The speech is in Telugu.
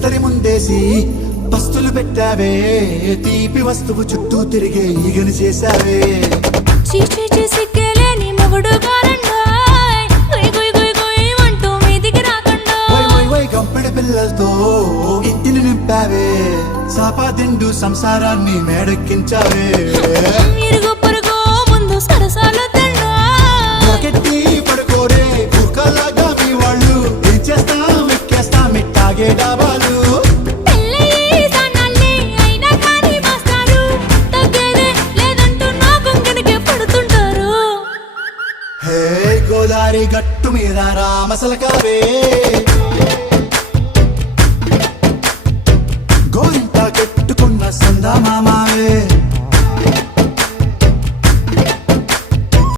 విస్తరి ముందేసి పస్తులు పెట్టావే తీపి వస్తువు చుట్టూ తిరిగే ఈగని చేశావే చీచీ సిగ్గలేని మొగుడు గారండాయ్ గుయ్ గుయ్ గుయ్ గుయ్ అంటూ మీదికి రాకుండా వై గంపెడి పిల్లలతో ఇంటిని నింపావే సాపాదిండు సంసారాన్ని మేడెక్కించావే ఇరుగు పొరుగు ముందు సరసాలు తిన్నా రాకెట్టి పడుకోరే కుక్కలాగా మీ వాళ్ళు ఏం చేస్తాం ఎక్కేస్తాం ఇట్టాగే డాబాలు పెళ్ళయి సన్నాల్ని అయినా కానీ మాస్టారు తగ్గేదే లేదంటూ నా గుంగెనకే పడుతుంటారు హే గోదారి గట్టు మీద రామసలకావే